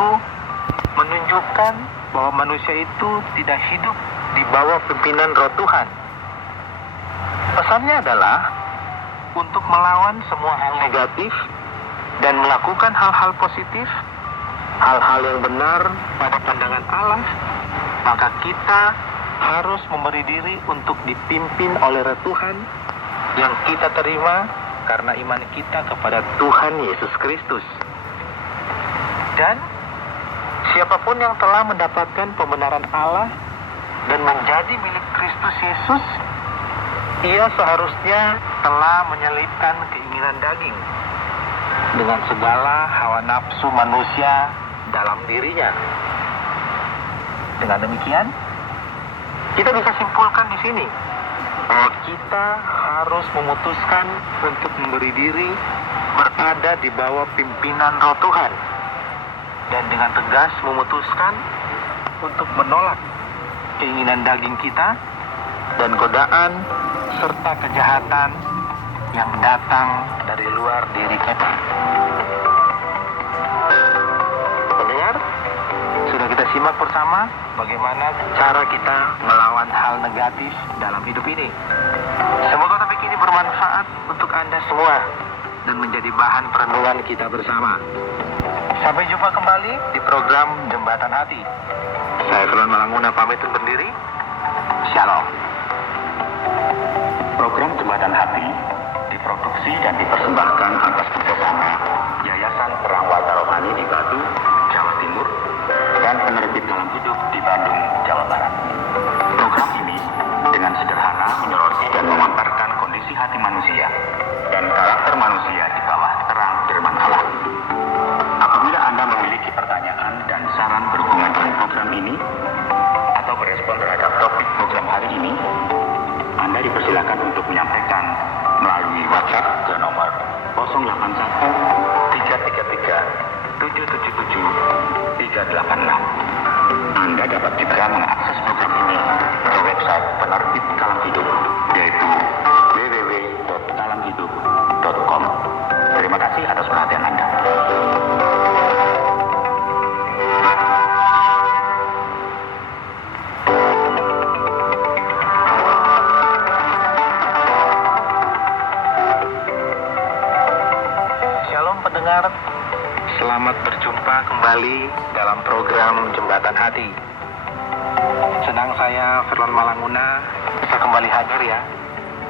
itu menunjukkan bahwa manusia itu tidak hidup di bawah pimpinan roh Tuhan. Pesannya adalah untuk melawan semua hal negatif dan melakukan hal-hal positif, hal-hal yang benar pada pandangan Allah. Maka kita harus memberi diri untuk dipimpin oleh roh Tuhan yang kita terima karena iman kita kepada Tuhan Yesus Kristus. Dan siapapun yang telah mendapatkan pembenaran Allah dan menjadi milik Kristus Yesus, ia seharusnya telah menyelipkan keinginan daging dengan segala hawa nafsu manusia dalam dirinya. Dengan demikian, kita bisa simpulkan di sini bahwa kita harus memutuskan untuk memberi diri berada di bawah pimpinan roh Tuhan, dan dengan tegas memutuskan untuk menolak keinginan daging kita dan godaan serta kejahatan yang datang dari luar diri kita. Pendengar, sudah kita simak bersama bagaimana cara kita melawan hal negatif dalam hidup ini. Semoga topik ini bermanfaat untuk Anda semua dan menjadi bahan perenungan kita bersama. Sampai jumpa kembali di program Jembatan Hati. Saya Firman Malanguna pamit undur diri. Shalom. Program Jembatan Hati diproduksi dan dipersembahkan atas kerjasama Yayasan Perang Warta Rohani di Batu, Jawa Timur, dan Penerbit Dalam Hidup di Bandung, Jawa Barat. Program ini dengan sederhana menyoroti dan memaparkan kondisi hati manusia dan karakter manusia di bawah terang firman Allah. Apabila Anda memiliki pertanyaan dan saran berhubungan dengan program ini atau berespon terhadap topik program hari ini, Anda dipersilakan untuk menyampaikan melalui WhatsApp ke nomor 081 333 777 386. Anda dapat juga mengakses program ini ke website Penerbit Dalam Hidup, yaitu www.dalamhidup.com. Terima kasih atas perhatian Anda. Shalom pendengar, selamat berjumpa kembali dalam program Jembatan Hati. Senang saya Firman Malanguna bisa kembali hadir ya,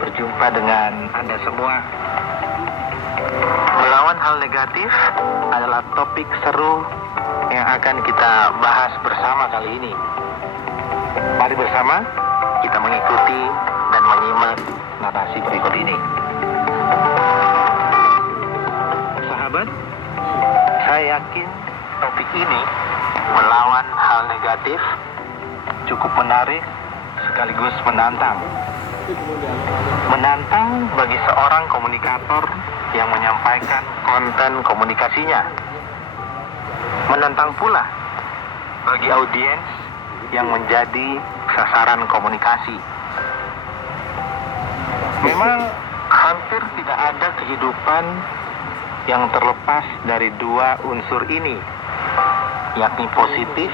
berjumpa dengan Anda semua. Melawan hal negatif adalah topik seru yang akan kita bahas bersama kali ini. Mari bersama kita mengikuti dan menyimak narasi berikut ini. Sahabat, saya yakin topik ini, melawan hal negatif, cukup menarik sekaligus menantang. Menantang bagi seorang komunikator yang menyampaikan konten komunikasinya. Menantang pula bagi audiens yang menjadi sasaran komunikasi. Memang hampir tidak ada kehidupan yang terlepas dari dua unsur ini, yakni positif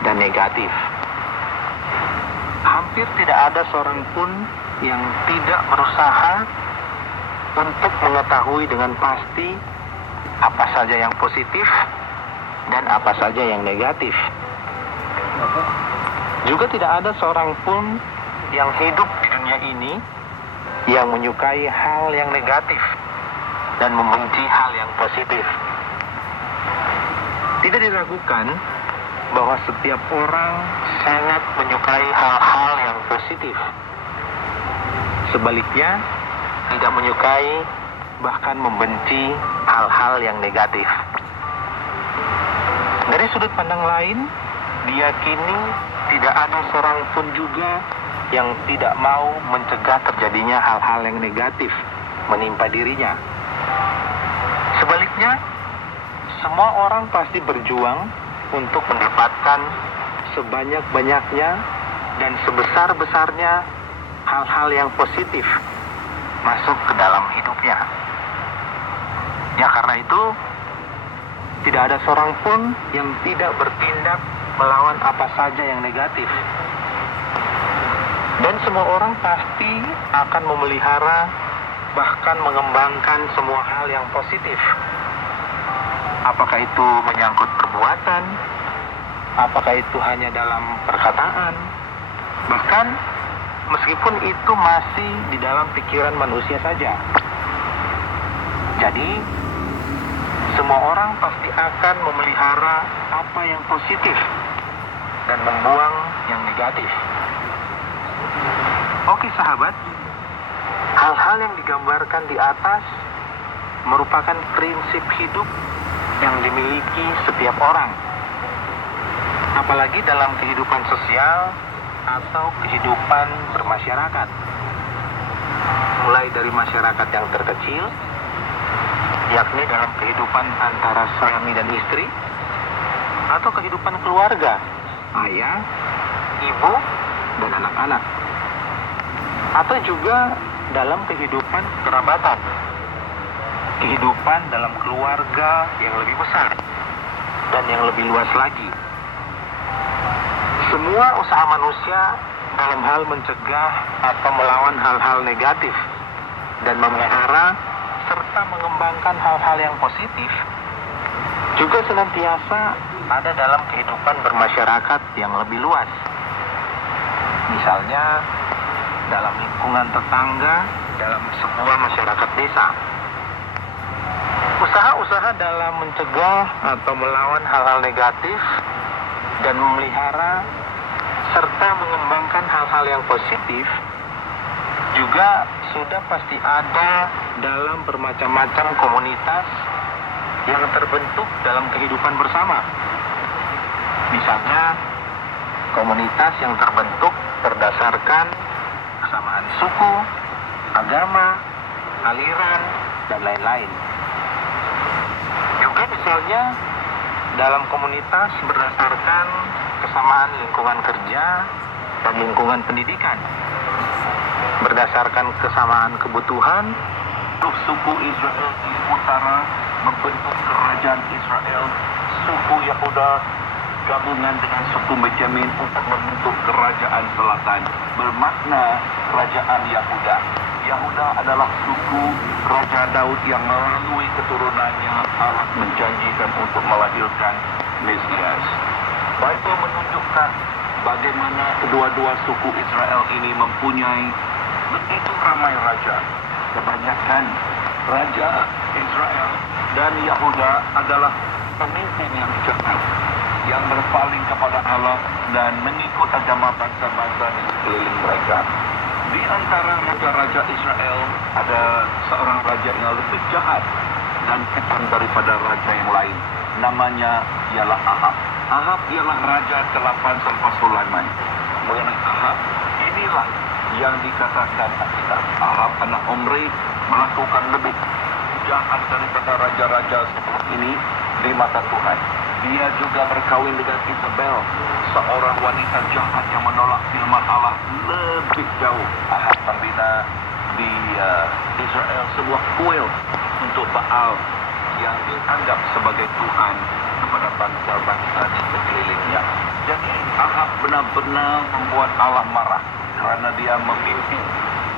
dan negatif. Hampir tidak ada seorang pun yang tidak berusaha untuk mengetahui dengan pasti apa saja yang positif dan apa saja yang negatif. Juga tidak ada seorang pun yang hidup di dunia ini yang menyukai hal yang negatif dan membenci hal yang positif. Tidak diragukan bahwa setiap orang sangat menyukai hal-hal yang positif. Sebaliknya, tidak menyukai bahkan membenci hal-hal yang negatif. Dari sudut pandang lain, diyakini tidak ada seorang pun juga yang tidak mau mencegah terjadinya hal-hal yang negatif menimpa dirinya. Sebaliknya, semua orang pasti berjuang untuk mendapatkan sebanyak-banyaknya dan sebesar-besarnya hal-hal yang positif masuk ke dalam hidupnya. Ya, karena itu tidak ada seorang pun yang tidak bertindak melawan apa saja yang negatif. Dan semua orang pasti akan memelihara, bahkan mengembangkan semua hal yang positif. Apakah itu menyangkut perbuatan, apakah itu hanya dalam perkataan, bahkan meskipun itu masih di dalam pikiran manusia saja. Jadi, semua orang pasti akan memelihara apa yang positif dan membuang yang negatif. Oke sahabat, hal-hal yang digambarkan di atas merupakan prinsip hidup yang dimiliki setiap orang. Apalagi dalam kehidupan sosial atau kehidupan bermasyarakat. Mulai dari masyarakat yang terkecil, yakni dalam kehidupan antara suami dan istri, atau kehidupan keluarga, ayah, ibu, dan anak-anak, atau juga dalam kehidupan kerabatan, kehidupan dalam keluarga yang lebih besar dan yang lebih luas lagi. Semua usaha manusia dalam hal mencegah atau melawan hal-hal negatif dan memelihara serta mengembangkan hal-hal yang positif juga senantiasa ada dalam kehidupan bermasyarakat yang lebih luas. Misalnya dalam lingkungan tetangga, dalam sebuah masyarakat desa. Usaha-usaha dalam mencegah atau melawan hal-hal negatif dan memelihara serta mengembangkan hal-hal yang positif juga sudah pasti ada dalam bermacam-macam komunitas yang terbentuk dalam kehidupan bersama. Misalnya, komunitas yang terbentuk berdasarkan kesamaan suku, agama, aliran, dan lain-lain. Juga misalnya dalam komunitas berdasarkan kesamaan lingkungan kerja dan lingkungan pendidikan, berdasarkan kesamaan kebutuhan. Suku Israel di utara membentuk kerajaan Israel, suku Yehuda gabungan dengan suku Benjamin untuk membentuk kerajaan selatan, bermakna kerajaan Yehuda. Yehuda adalah suku Raja Daud yang melalui keturunannya Allah menjanjikan untuk melahirkan Mesias. Bible menunjukkan bagaimana kedua-dua suku Israel ini mempunyai begitu ramai raja. Kebanyakan raja Israel dan Yehuda adalah pemimpin yang jahat, yang berpaling kepada Allah dan mengikut agama bangsa-bangsa di sekeliling mereka. Di antara raja-raja Israel ada seorang raja yang lebih jahat dan kejam daripada raja yang lain. Namanya ialah Ahab. Ahab ialah raja ke-8 selepas Sulaiman. Mengenai Ahab, inilah yang dikatakan Alkitab. Ahab anak Omri melakukan lebih jahat daripada raja-raja sebelum ini di mata Tuhan. Dia juga berkawin dengan Isabel, seorang wanita jahat yang menolak firman Allah lebih jauh. Ahab membina di Israel sebuah kuil untuk Baal yang dianggap sebagai Tuhan kepada bangsa-bangsa di sekelilingnya. Jadi Ahab benar-benar membuat Allah marah karena dia memimpin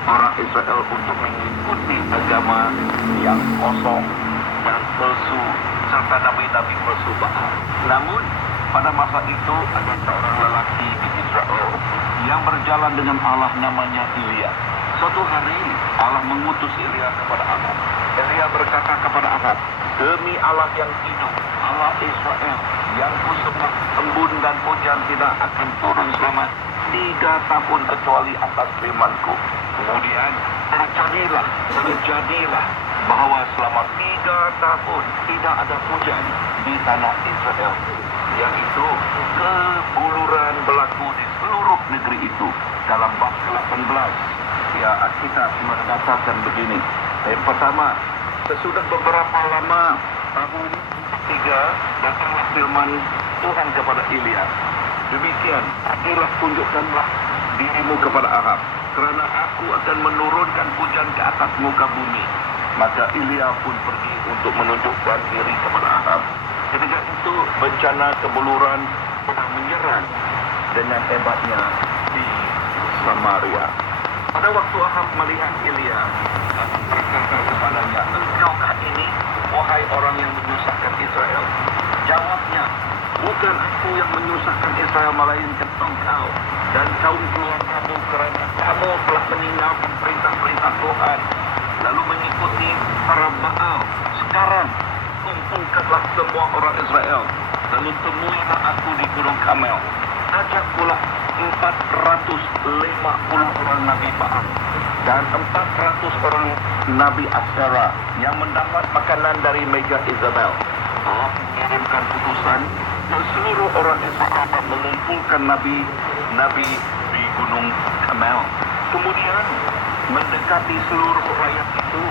orang Israel untuk mengikuti agama yang kosong dan palsu serta nabi-nabi palsu Baal. Namun pada masa itu ada seorang lelaki di Israel yang berjalan dengan Allah, namanya Elia. Suatu hari Allah mengutus Elia kepada Ahab. Elia berkata kepada Ahab, "Demi Allah yang hidup, Allah Israel yang kusembah, embun dan hujan tidak akan turun selama 3 tahun kecuali atas firman-Ku." Kemudian terjadilah bahwa selama 3 tahun tidak ada hujan di tanah Israel. Yang itu kebuluran berlaku di seluruh negeri itu. Dalam bab 18 ya Alkitab mengatakan begini. Yang pertama, sesudah beberapa lama tahun 3 datanglah firman Tuhan kepada Elia. Demikian, pergilah tunjukkanlah dirimu kepada Ahab, kerana aku akan menurunkan hujan ke atas muka bumi. Maka Elia pun pergi untuk menunjukkan diri kepada Ahab. Ketika itu bencana kebuluran sedang menyerang dengan hebatnya di Samaria. Pada waktu Ahab melihat Elia, Ahab berkata kepadanya, "Engkaukah ini, wahai orang yang menyusahkan Israel?" Jawabnya, "Bukan aku yang menyusahkan Israel, melainkan engkau dan kaum keluargamu, kerana kamu telah meninggalkan perintah-perintah Tuhan, lalu mengikuti para Baal. Sekarang kumpulkanlah semua orang Israel, lalu temuilah aku di Gunung Kamel. Ajak pula 450 orang Nabi Baal dan 400 orang Nabi Asyara yang mendapat makanan dari meja Isabel." Allah mengirimkan utusan ke seluruh orang Israel mengumpulkan nabi di Gunung Kamel. Kemudian mendekati seluruh rakyat itu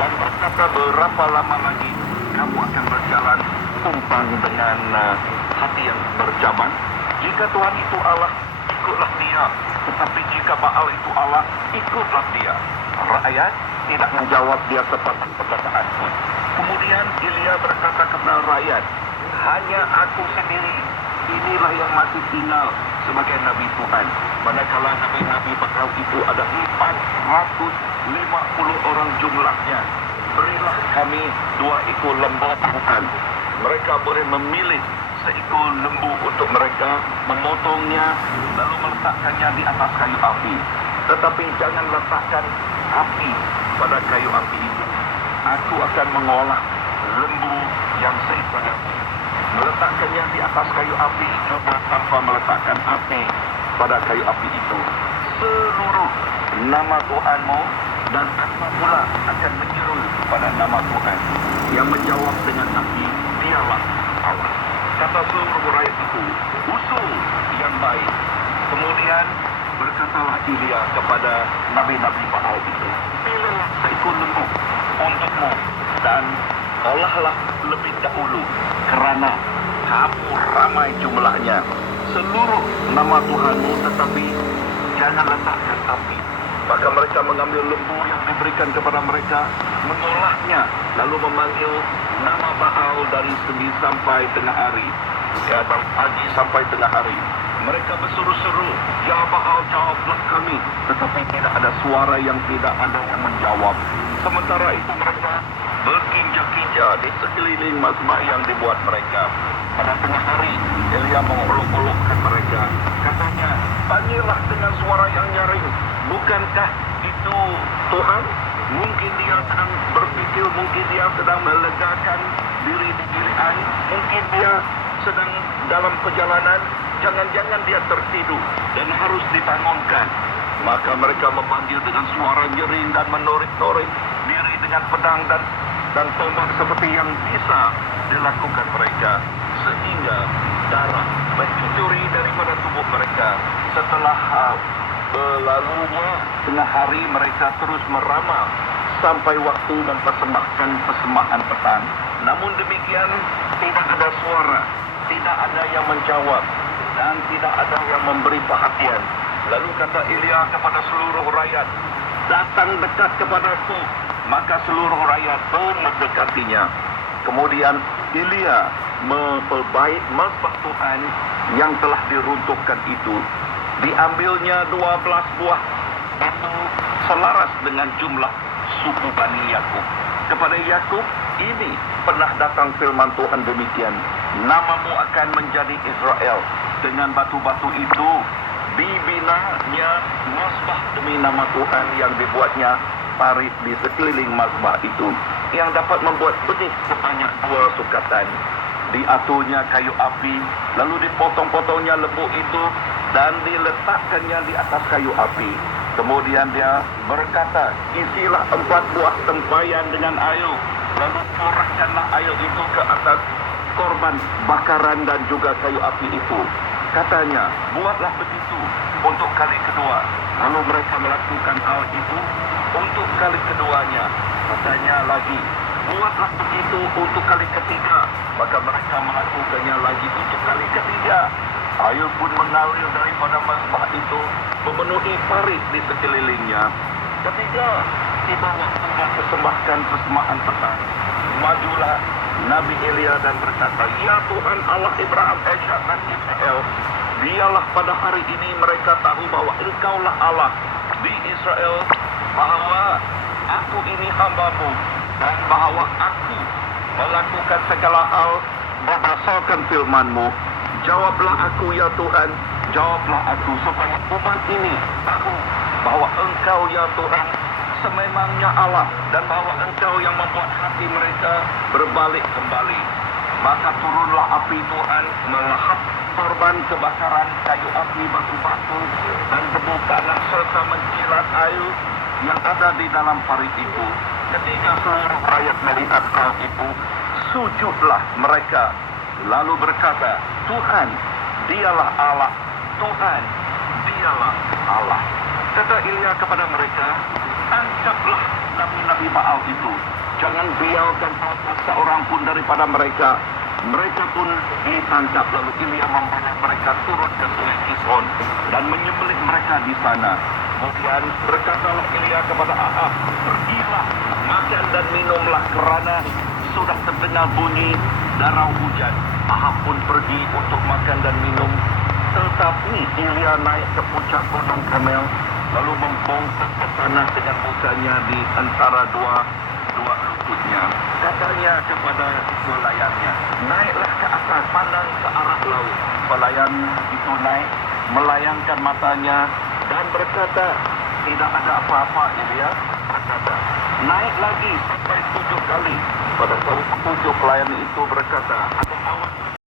dan berkata, "Berapa lama lagi kamu akan berjalan tumpang dengan hati yang berjaban? Jika Tuhan itu Allah, ikutlah dia. Tetapi jika Baal itu Allah, ikutlah dia." Rakyat tidak menjawab dia sepatah perkataan pun. Kemudian Elia berkata kepada rakyat, "Hanya aku sendiri, inilah yang masih tinggal sebagai Nabi Tuhan. Manakala Nabi-Nabi Baal itu ada 450 orang jumlahnya. Berilah kami 2 ekor lembu Tuhan. Mereka boleh memilih seekor lembu untuk mereka, memotongnya, lalu meletakkannya di atas kayu api. Tetapi jangan letakkan api pada kayu api itu. Aku akan mengolah lembu yang seekor api, meletakkannya di atas kayu api juga tanpa meletakkan api pada kayu api itu. Seluruh nama Tuhanmu dan apa pula akan menyeru pada nama Tuhan. Yang menjawab dengan api, dialah Allah." Kata seluruh rakyat itu, "Usul yang baik." Kemudian berkatalah Elia kepada nabi-nabi Baal itu, "Pilihlah seekor lembu untukmu dan olahlah lebih dahulu, kerana kamu ramai jumlahnya. Seluruh nama Tuhanmu, tetapi jangan letakkan api." Maka mereka mengambil lembu yang diberikan kepada mereka, mengolahnya, lalu memanggil nama Baal dari segi sampai tengah hari. Ya, dari pagi sampai tengah hari. Mereka berseru-seru, "Ya Baal, jawablah kami." Tetapi tidak ada suara yang tidak ada yang menjawab. Sementara itu mereka berkinja-kinja di sekeliling mazbah yang dibuat mereka. Pada tengah hari, Elia mengolok-olokkan mereka. Katanya, "Panggillah dengan suara yang nyaring. Bukankah itu Tuhan? Mungkin dia sedang berpikir, mungkin dia sedang melegakan diri di Gilead, mungkin dia sedang dalam perjalanan, jangan-jangan dia tertidur dan harus dibangunkan." Maka mereka memanggil dengan suara nyaring dan menorik-norik diri dengan pedang dan tombak seperti yang bisa dilakukan mereka, sehingga darah mencuri daripada tubuh mereka. Setelah berlalunya tengah hari, mereka terus meramal sampai waktu dan persembahkan persembahan petang. Namun demikian, tidak ada suara, tidak ada yang menjawab, dan tidak ada yang memberi perhatian. Lalu kata Elia kepada seluruh rakyat, "Datang dekat kepadaku." Maka seluruh rakyat pun mendekatinya. Kemudian Elia memperbaik mazbah Tuhan yang telah diruntuhkan itu. Diambilnya 12 buah itu selaras dengan jumlah suku Bani Yakub. Kepada Yakub ini pernah datang firman Tuhan demikian, "Namamu akan menjadi Israel." Dengan batu-batu itu dibinanya mazbah demi nama Tuhan yang dibuatnya parit di sekeliling mazbah itu, yang dapat membuat benih sebanyak 2 sukatan. Diaturnya kayu api, lalu dipotong-potongnya lembu itu dan diletakkannya di atas kayu api. Kemudian dia berkata, "Isilah 4 buah tempayan dengan air, lalu curahkanlah air itu ke atas korban bakaran dan juga kayu api itu." Katanya, "Buatlah begitu untuk kali kedua." Lalu mereka melakukan hal itu untuk kali keduanya. Katanya lagi, "Buatlah begitu untuk kali ketiga." Maka mereka melakukannya lagi untuk kali ketiga. Air pun mengalir daripada mazbah itu, memenuhi parit di sekelilingnya. Ketiga, tiba waktunya persembahkan persembahan petang. Majulah Nabi Elia dan berkata, "Ya Tuhan Allah Abraham, Ishak dan Israel, biarlah pada hari ini mereka tahu bahwa Engkaulah Allah di Israel, bahwa aku ini hamba-Mu, dan bahwa aku melakukan segala hal berdasarkan firman-Mu. Jawablah aku ya Tuhan, jawablah aku, supaya umat ini tahu bahwa Engkau ya Tuhan sememangnya Allah, dan bahwa Engkau yang membuat hati mereka berbalik kembali." Maka turunlah api Tuhan melahap korban kebakaran kayu api, batu-batu, dan debu tanah, serta menjilat air yang ada di dalam parit itu. Ketika seluruh rakyat melihat hal itu, sujudlah mereka, lalu berkata, "Tuhan, dialah Allah, Tuhan, dialah Allah." Kata Elia kepada mereka, "Tangkaplah nabi-nabi Baal itu. Jangan biarkan seorang pun daripada mereka." Mereka pun ditangkap. Lalu Elia membawa mereka turun ke sungai Kishon dan menyembelih mereka di sana. Kemudian berkatalah Elia kepada Ahab, "Pergilah, makan dan minumlah, kerana sudah terdengar bunyi darau hujan." Ahab pun pergi untuk makan dan minum. Tetapi Elia naik ke puncak gunung Karmel, lalu membongkar ke tanah dengan mukanya di antara dua lututnya. Katanya kepada pelayannya, "Naiklah ke atas, pandang ke arah laut." Pelayan itu naik, melayangkan matanya dan berkata, "Tidak ada apa-apa." Elia berkata, "Naik lagi sampai 7 kali." Pada saat 7 pelayan itu berkata,